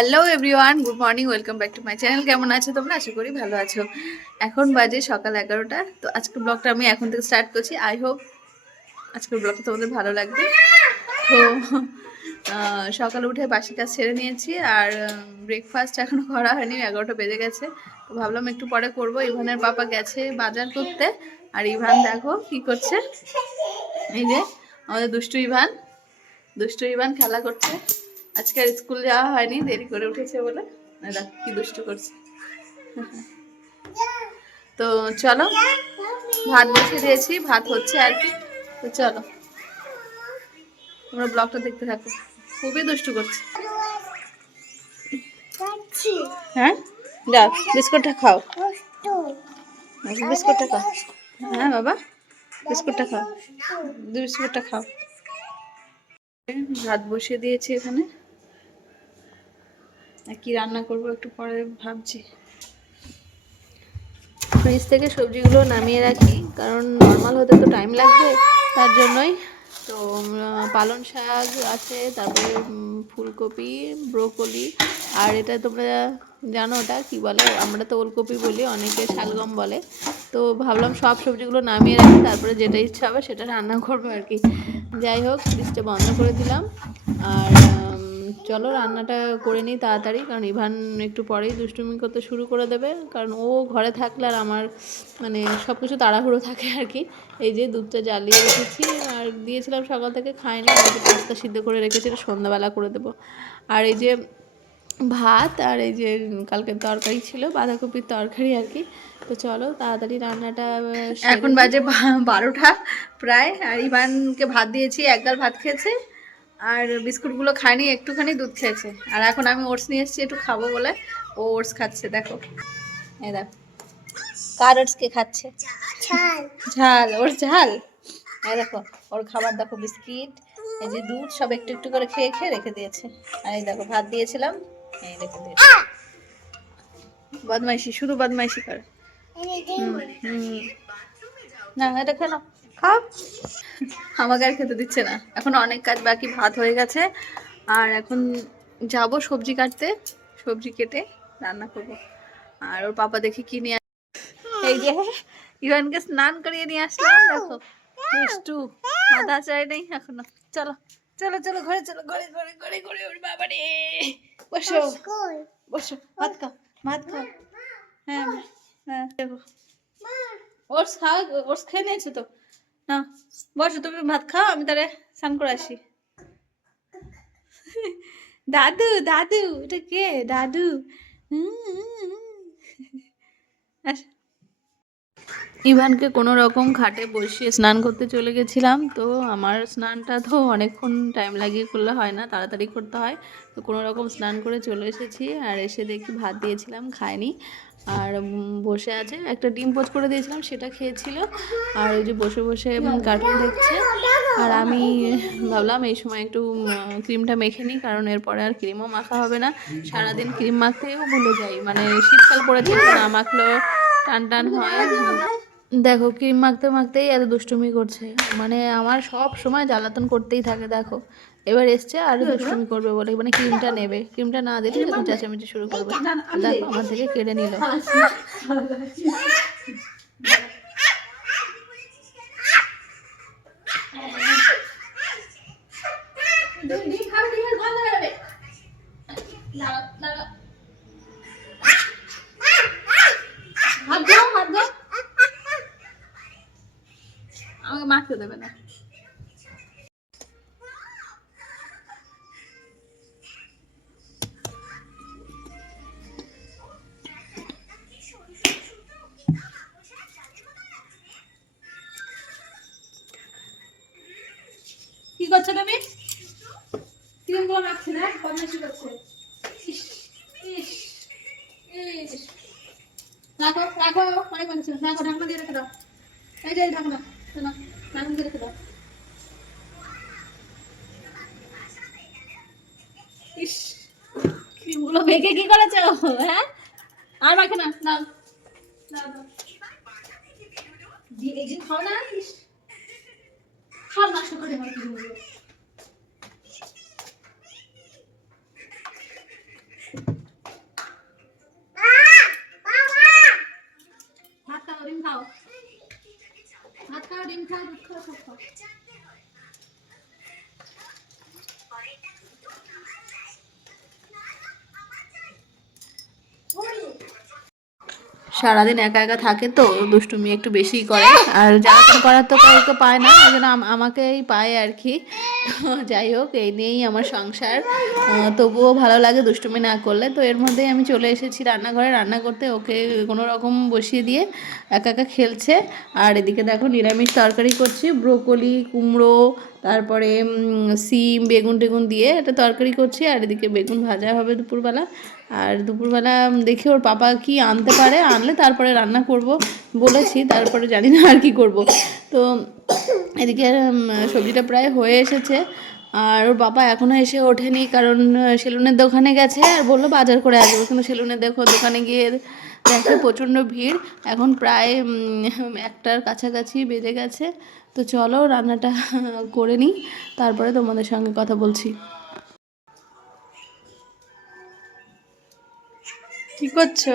Hello everyone, good morning, welcome back to my channel. কেমন আছো তোমরা? আশা করি ভালো আছো। এখন বাজে সকাল 11টা। তো আজকের ব্লগটা আমি এখন থেকে স্টার্ট করছি। আই হোপ আজকের ব্লগটা তোমাদের ভালো লাগবে। তো সকালে উঠে বাসি কাজ ছেড়ে নিয়েছি, আর ব্রেকফাস্ট এখনও করা হয়নি, 11টা বেজে গেছে। তো ভাবলাম একটু পরে করবো। ইভানের পাপা গেছে বাজার করতে, আর ইভান দেখো কি করছে। এই যে আমাদের দুষ্টু ইভান খেলা করছে। আজকে আর স্কুল যাওয়া হয়নি, দেরি করে উঠেছে বলে। দেখ কি দুষ্টু করছে। তো চলো, ভাত বসিয়ে দিয়েছি, ভাত হচ্ছে আর কি। তো চলো তোমরা ব্লগটা দেখতে থাকো। খুবই দুষ্টু করছে। হ্যাঁ যাও, বিস্কুটটা খাও, বিস্কুটটা খাও। হ্যাঁ বাবা, বিস্কুটটা খাও, বিস্কুটটা খাও। ভাত বসিয়ে দিয়েছি এখানে। কি রান্না করবো একটু পরে ভাবছি। ফ্রিজ থেকে সবজিগুলো নামিয়ে রাখি, কারণ নর্মাল হতে তো টাইম লাগবে, তার জন্যই। তো পালং শাক আছে, তারপরে ফুলকপি, ব্রোকলি, আর এটা তোমরা জানো ওটা কি বলে, আমরা তো ওলকপি বলি, অনেকে শালগম বলে। তো ভাবলাম সব সবজিগুলো নামিয়ে রাখি, তারপরে যেটা ইচ্ছা হবে সেটা রান্না করবো আর কি। যাই হোক, ফ্রিজটা বন্ধ করে দিলাম। আর চলো রান্নাটা করে নিই তাড়াতাড়ি, কারণ ইভান একটু পরেই দুষ্টুমি করতে শুরু করে দেবে। কারণ ও ঘরে থাকলে আর আমার মানে সব কিছু তাড়াহুড়ো থাকে আর কি। এই যে দুধটা জ্বালিয়ে রেখেছি, আর দিয়েছিলাম সকাল থেকে খাইনি, আর এই যে পাস্তা সিদ্ধ করে রেখেছি, এটা সন্ধ্যাবেলা করে দেবো। আর এই যে ভাত, আর এই যে কালকের তরকারি ছিল, বাঁধাকপির তরকারি আর কি। তো চলো তাড়াতাড়ি রান্নাটা। এখন বাজে 12টা প্রায়, আর ইভানকে ভাত দিয়েছি, এক গাল ভাত খেয়েছে, আর বিস্কুটগুলো খায়নি, একটুখানি দুধ খেয়েছে। আর এখন আমি ওটস নিয়ে এসেছি একটু খাবো বলে, ও ওটস খাচ্ছে। দেখো এই দেখো, কার ওটস কে খাচ্ছে? ঝাল, ওর ঝাল। এই দেখো ওর খাবার, দেখো বিস্কিট, এই যে দুধ, সব একটু একটু করে খেয়ে খেয়ে রেখে দিয়েছে। আর এই দেখো ভাত দিয়েছিলাম, এই রেখে দিয়েছে। বদমাইশি, শুধু বদমাইশি করে। না এটা খেয়ে নাও, খাও। আমাকে আর খেতে দিচ্ছে না। এখন অনেক কাজ বাকি, ভাত হয়ে গেছে, আর এখন যাব সবজি কাটতে, সবজি কেটে রান্না করব। আর ওর পাপা দেখি কি নিয়ে, এই যে ইভানকে স্নান করিয়ে নিয়ে আসলাম। দেখো দুষ্টু, মাথা চাই নেই এখনো। চলো চলো চলো ঘরে চলো, ঘরে ঘরে ঘরে ঘরে। ওর বাবা রে, বসো বসো, ভাত খাও, ভাত খাও। হ্যাঁ হ্যাঁ দেখো, ওটস খাও, ওটস খেয়ে নিয়েছো তো না? বসো, তুমি ভাত খাও, আমি তাহলে স্নান করে আসি। দাদু দাদু, এটা কে? দাদু। ইভানকে কোনো রকম খাটে বসিয়ে স্নান করতে চলে গেছিলাম। তো আমার স্নানটা তো অনেকক্ষণ টাইম লাগিয়ে করলে হয় না, তাড়াতাড়ি করতে হয়। তো কোনো রকম স্নান করে চলে এসেছি, আর এসে দেখি ভাত দিয়েছিলাম খায়নি, আর বসে আছে। একটা ডিম পোচ করে দিয়েছিলাম, সেটা খেয়েছিল, আর ওই যে বসে বসে কার্টুন দেখছে। আর আমি ভাবলাম এই সময় একটু ক্রিমটা মেখে নিই, কারণ এরপরে আর ক্রিমও মাখা হবে না। সারাদিন ক্রিম মাখতেও ভুলে যাই, মানে শীতকাল পড়েছে, না মাখলেও টান টান হয়। দেখো ক্রিম মাখতে মাখতেই এত দুষ্টুমি করছে, মানে আমার সব সময় জ্বালাতন করতেই থাকে। দেখো এবার এসছে আর দুষ্টুমি করবে বলে, মানে ক্রিমটা নেবে, ক্রিমটা না দিলে তখন চেঁচামেচি শুরু করবে। দেখো আমার থেকে কেড়ে নিল। আমাকে মাখতে দেবে না। কি করছো তুমি? ক্রিম গুলো মাখছে না, বদমাইশি করছে। ইস ইস ইস, রাখো রাখো, অনেক মাখছে, রাখো, ঢাকনা দিয়ে রেখে দাও। এই যে ঢাকনা, শোনো, ঢাকনা দিয়ে রেখে দাও। ইস, ক্রিম গুলো মেখে কি করেছো? হ্যাঁ, আর মাখে না, নাও নাও নাও। এই যে খাও না, ইস, সব নষ্ট করে আমার ক্রিমগুলো। সারাদিন একা একা থাকে তো দুষ্টুমি একটু বেশিই করে, আর জ্বালাতন করার তো কাউকে পায় না, এই জন্য আমাকেই পায় আর কি। তো যাই হোক, এই নিয়েই আমার সংসার। তবুও ভালো লাগে দুষ্টুমি না করলে। তো এর মধ্যেই আমি চলে এসেছি রান্নাঘরে রান্না করতে, ওকে কোনো রকম বসিয়ে দিয়ে একা একা খেলছে। আর এদিকে দেখো নিরামিষ তরকারি করছি, ব্রোকলি, কুমড়ো, তারপরে সিম, বেগুন টেগুন দিয়ে একটা তরকারি করছি। আর এদিকে বেগুন ভাজা হবে দুপুরবেলা। আর দুপুরবেলা দেখি ওর পাপা কি আনতে পারে, আনলে তারপরে রান্না করব বলেছি, তারপরে জানি না আর কি করব। তো এদিকে সবজিটা প্রায় হয়ে এসেছে। আর ওর বাবা এখনও এসে ওঠেনি, কারণ সেলুনের দোকানে গেছে আর বললো বাজার করে আসবো, কিন্তু সেলুনের দোকানে গিয়ে দেখে প্রচণ্ড ভিড়। এখন প্রায় 1টার কাছাকাছি বেজে গেছে। তো চলো রান্নাটা করে নিই, তারপরে তোমাদের সঙ্গে কথা বলছি। কি করছো?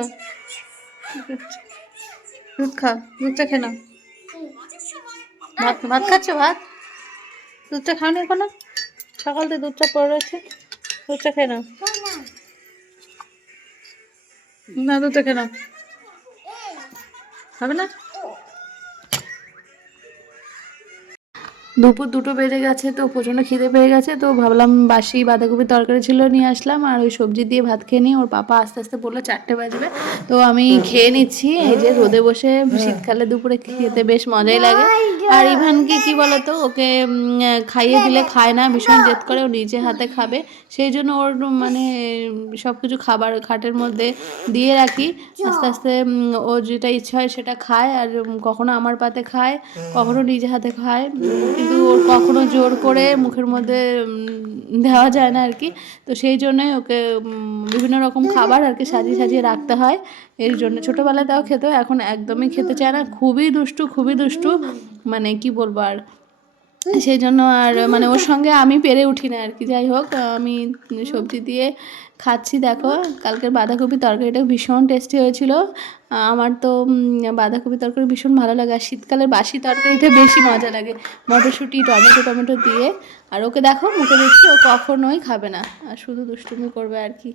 দুধ খাও, দুধটা খেয়ে নাও। ভাত ভাত খাচ্ছ? ভাত, দুধটা খাও না এখনো? সকাল থেকে দুধটা পড়ে রয়েছে, দুধটা খেয়ে নাও। না, দুধটা খেয়ে নাও। হবে না? দুপুর 2টো বেজে গেছে, তো প্রচণ্ড খিদে পেয়ে গেছে। তো ভাবলাম বাসি বাঁধাকপির তরকারি ছিল, নিয়ে আসলাম, আর ওই সবজি দিয়ে ভাত খেয়ে নিই। ওর পাপা আস্তে আস্তে বললো 4টে বাজবে, তো আমি খেয়ে নিচ্ছি। এই যে রোদে বসে শীতকালে দুপুরে খেতে বেশ মজাই লাগে। আর ইভানকে কি বলতো, ওকে খাইয়ে দিলে খায় না, ভীষণ জেদ করে, ও নিজে হাতে খাবে। সেই জন্য ওর মানে সব কিছু খাবার খাটের মধ্যে দিয়ে রাখি। আস্তে আস্তে ও যেটা ইচ্ছা হয় সেটা খায়। আর কখনো আমার পাতে খায়, কখনো নিজে হাতে খায়, কিন্তু ওর কখনো জোর করে মুখের মধ্যে দেওয়া যায় না আর কি। তো সেই জন্যই ওকে বিভিন্ন রকম খাবার আর কি সাজিয়ে সাজিয়ে রাখতে হয়। এর জন্য ছোটোবেলায় তাও খেতো, এখন একদমই খেতে চায় না, খুবই দুষ্টু, খুবই দুষ্টু, মানে কি বলবো আর। সেই জন্য আর মানে ওর সঙ্গে আমি পেরে উঠি না আর কি। যাই হোক, আমি সবজি দিয়ে খাচ্ছি। দেখো কালকের বাঁধাকপি তরকারিটা ভীষণ টেস্টি হয়েছিল। আমার তো বাঁধাকপি তরকারি ভীষণ ভালো লাগে, আর শীতকালের বাসি তরকারিটা বেশি মজা লাগে, মটরশুঁটি টমেটো দিয়ে। আর ওকে দেখো মুখে দিচ্ছি, ও কখনোই খাবে না, আর শুধু দুষ্টুমি করবে আর কি।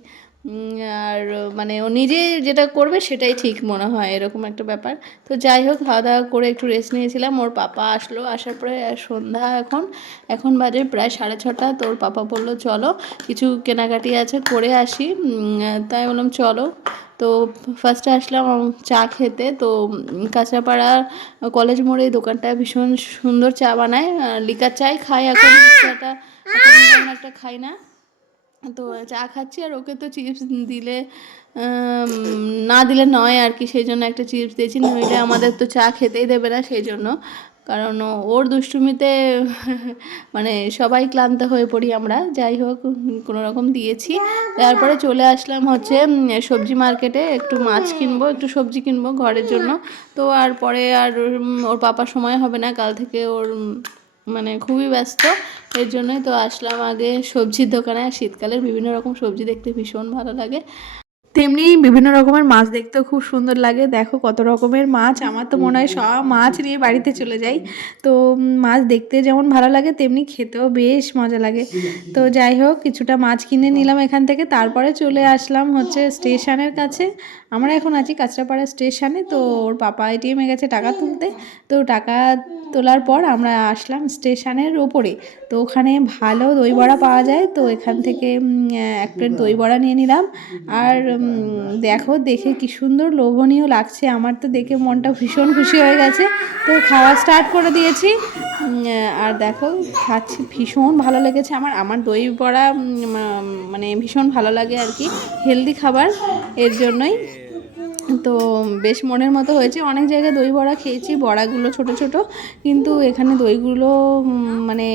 আর মানে ও নিজে যেটা করবে সেটাই ঠিক মনে হয়, এরকম একটা ব্যাপার। তো যাই হোক, খাওয়া দাওয়া করে একটু রেস্ট নিয়েছিলাম। ওর পাপা আসলো, আসার পরে সন্ধ্যা এখন বাজে প্রায় 6:30। তো ওর পাপা বললো চলো কিছু কেনাকাটি আছে করে আসি। তাই বললাম চলো। তো ফার্স্টে আসলাম চা খেতে। তো কাঁচরাপাড়া কলেজ মোড়ে দোকানটা ভীষণ সুন্দর চা বানায়, লিকার চাই খাই এখন, চাটা এখন তেমন একটা খাই না। তো চা খাচ্ছি, আর ওকে তো চিপস দিলে না দিলে নয় আর কি, সেই জন্য একটা চিপস দিয়েছি, নইলে আমাদের তো চা খেতেই দেবে না, সেই জন্য। কারণ ওর দুষ্টুমিতে মানে সবাই ক্লান্ত হয়ে পড়ি আমরা। যাই হোক, কোনো রকম দিয়েছি। তারপরে চলে আসলাম হচ্ছে সবজি মার্কেটে, একটু মাছ কিনবো, একটু সবজি কিনবো ঘরের জন্য। তো আর পরে আর ওর পাপার সময় হবে না, কাল থেকে ওর মানে খুবই ব্যস্ত। এর জন্যই তো আসলাম আগে সবজির দোকানে। শীতকালের বিভিন্ন রকম সবজি দেখতে ভীষণ ভালো লাগে, তেমনি বিভিন্ন রকমের মাছ দেখতেও খুব সুন্দর লাগে। দেখো কত রকমের মাছ, আমার তো মনে হয় সব মাছ নিয়ে বাড়িতে চলে যাই। তো মাছ দেখতে যেমন ভালো লাগে, তেমনি খেতেও বেশ মজা লাগে। তো যাই হোক, কিছুটা মাছ কিনে নিলাম এখান থেকে। তারপরে চলে আসলাম হচ্ছে স্টেশনের কাছে। আমরা এখন আছি কাঁচরাপাড়া স্টেশনে। তো ওর পাপা এটিএমে গেছে টাকা তুলতে। তো টাকা তোলার পর আমরা আসলাম স্টেশনের ওপরে। তো ওখানে ভালো দই বড়া পাওয়া যায়, তো এখান থেকে 1 প্লেট দই বড়া নিয়ে নিলাম। আর দেখো দেখে কি সুন্দর লোভনীয় লাগছে, আমার তো দেখে মনটা ভীষণ খুশি হয়ে গেছে। তো খাওয়া স্টার্ট করে দিয়েছি। আর দেখো খাচ্ছি, ভীষণ ভালো লেগেছে আমার দই বড়া মানে ভীষণ ভালো লাগে আর কি, হেলদি খাবার, এর জন্যই। তো বেশ মনের মতো হয়েছে। অনেক জায়গায় দই বড়া খেয়েছি, বড়াগুলো ছোট ছোট, কিন্তু এখানে দইগুলো মানে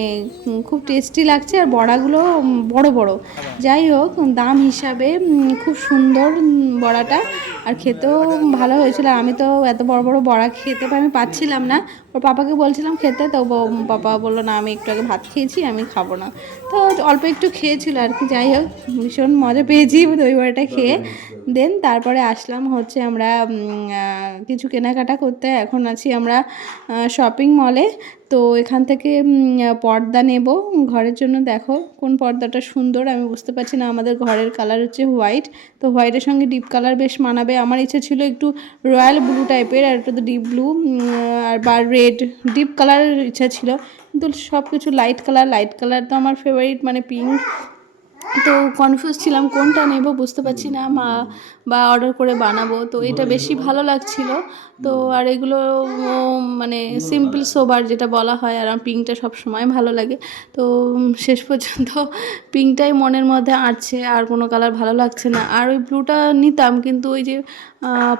খুব টেস্টি লাগছে, আর বড়াগুলো বড় বড়। যাই হোক, দাম হিসাবে খুব সুন্দর বড়াটা, আর খেতেও ভালো হয়েছিল। আমি তো এত বড় বড় বড়া খেতে আমি পাচ্ছিলাম না, ওর পাপাকে বলছিলাম খেতে, তো পাপা বললো না আমি একটু আগে ভাত খেয়েছি, আমি খাবো না। তো অল্প একটু খেয়েছিল আর কি। যাই হোক, ভীষণ মজা পেয়েছি দই বড়াটা খেয়ে। দেন তারপরে আসলাম হচ্ছে আমরা কিছু কেনাকাটা করতে। এখন আছি আমরা শপিং মলে। তো এখান থেকে পর্দা নেব ঘরের জন্য। দেখো কোন পর্দাটা সুন্দর, আমি বুঝতে পারছি না। আমাদের ঘরের কালার হচ্ছে হোয়াইট, তো হোয়াইটের সঙ্গে ডিপ কালার বেশ মানাবে। আমার ইচ্ছে ছিল একটু রয়্যাল ব্লু টাইপের, আর একটু ডিপ ব্লু আর বা রেড, ডিপ কালারের ইচ্ছা ছিল, কিন্তু সব কিছু লাইট কালার তো আমার ফেভারিট, মানে পিঙ্ক। তো কনফিউজ ছিলাম কোনটা নেব, বুঝতে পারছি না বা অর্ডার করে বানাবো। তো এটা বেশি ভালো লাগছিল। তো আর এগুলো মানে সিম্পল সোবার যেটা বলা হয়, আর আমার পিঙ্কটা সব সময় ভালো লাগে। তো শেষ পর্যন্ত পিঙ্কটাই মনের মধ্যে আটছে, আর কোনো কালার ভালো লাগছে না। আর ওই ব্লুটা নিতাম, কিন্তু ওই যে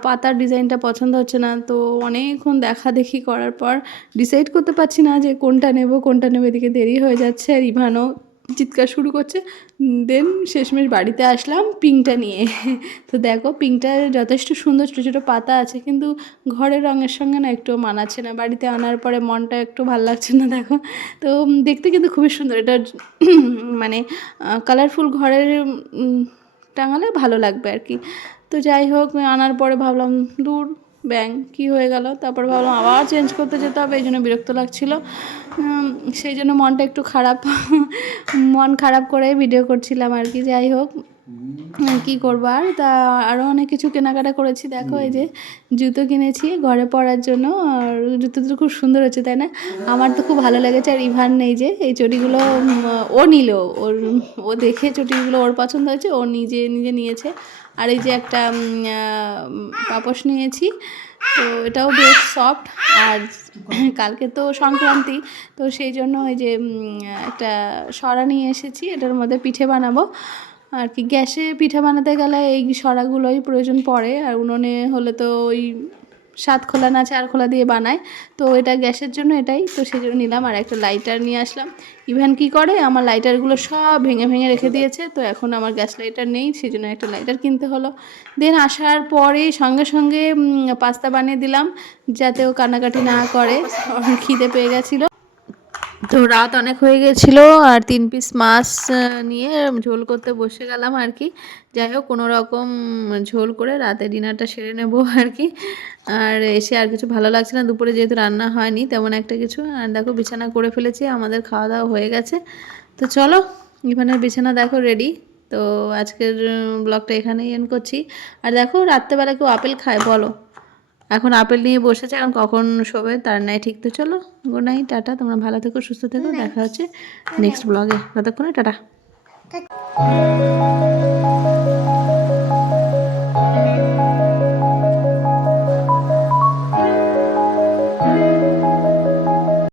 পাতার ডিজাইনটা পছন্দ হচ্ছে না। তো অনেকক্ষণ দেখি করার পর ডিসাইড করতে পারছি না যে কোনটা নেব। এদিকে দেরি হয়ে যাচ্ছে, আর ইভানও চিৎকার শুরু করছে। দেন শেষমেশ বাড়িতে আসলাম পিঙ্কটা নিয়ে। তো দেখো পিঙ্কটা যথেষ্ট সুন্দর, ছোটো ছোটো পাতা আছে, কিন্তু ঘরের রঙের সঙ্গে না একটু মানাচ্ছে না। বাড়িতে আনার পরে মনটা একটু ভালো লাগছে না। দেখো তো দেখতে কিন্তু খুবই সুন্দর এটা, মানে কালারফুল ঘরের টাঙালে ভালো লাগবে আর কি। তো যাই হোক, আনার পরে ভাবলাম দূর ব্যাং কী হয়ে গেল। তারপর ভাবলাম আবার চেঞ্জ করতে যেতে হবে, এই জন্য বিরক্ত লাগছিলো। সেই জন্য মনটা একটু খারাপ, মন খারাপ করে ভিডিও করছিলাম আর কি। যাই হোক, কী করবো আর। তা আরও অনেক কিছু কেনাকাটা করেছি। দেখো এই যে জুতো কিনেছি ঘরে পরার জন্য, আর জুতো তো খুব সুন্দর হচ্ছে, তাই না? আমার তো খুব ভালো লেগেছে। আর ইভান নেই যে এই চটিগুলো ও নিল, ও দেখে চটিগুলো ওর পছন্দ হয়েছে, ও নিজে নিয়েছে। আর এই যে একটা পাপোশ নিয়েছি, তো এটাও বেশ সফট। আর কালকে তো সংক্রান্তি, তো সেই জন্য ওই যে একটা সরা নিয়ে এসেছি, এটার মধ্যে পিঠে বানাবো আর কি। গ্যাসে পিঠা বানাতে গেলে এই সরাগুলোই প্রয়োজন পড়ে, আর উনুনে হলে তো ওই 7 খোলা না 4 খোলা দিয়ে বানায়। তো এটা গ্যাসের জন্য এটাই, তো সেই জন্য নিলাম। আর একটা লাইটার নিয়ে আসলাম। ইভেন কি করে, আমার লাইটারগুলো সব ভেঙে রেখে দিয়েছে। তো এখন আমার গ্যাস লাইটার নেই, সেই জন্য একটা লাইটার কিনতে হলো। দেন আসার পরে সঙ্গে পাস্তা বানিয়ে দিলাম, যাতে ও কান্নাকাটি না করে, খিদে পেয়ে গেছিলো। তো রাত অনেক হয়ে গেছিলো, আর 3 পিস মাছ নিয়ে ঝোল করতে বসে গেলাম আর কি। যাই হোক, কোনো রকম ঝোল করে রাতে ডিনারটা সেরে নেবো আর কি। আর এসে আর কিছু ভালো লাগছে না, দুপুরে যেহেতু রান্না হয়নি তেমন একটা কিছু। আর দেখো বিছানা করে ফেলেছি, আমাদের খাওয়া দাওয়া হয়ে গেছে। তো চলো, ইভানের বিছানা দেখো রেডি। তো আজকের ব্লগটা এখানেই এন্ড করছি। আর দেখো রাত্রেবেলা কেউ আপেল খায় বলো? এখন আপেল নিয়ে বসেছে, এখন কখন শোবে তার নাই ঠিক। তো চলো, গুড নাইট, টাটা। তোমরা ভালো থেকো, সুস্থ থেকো, দেখা হচ্ছে নেক্সট ব্লগে। ততক্ষণে টাটা।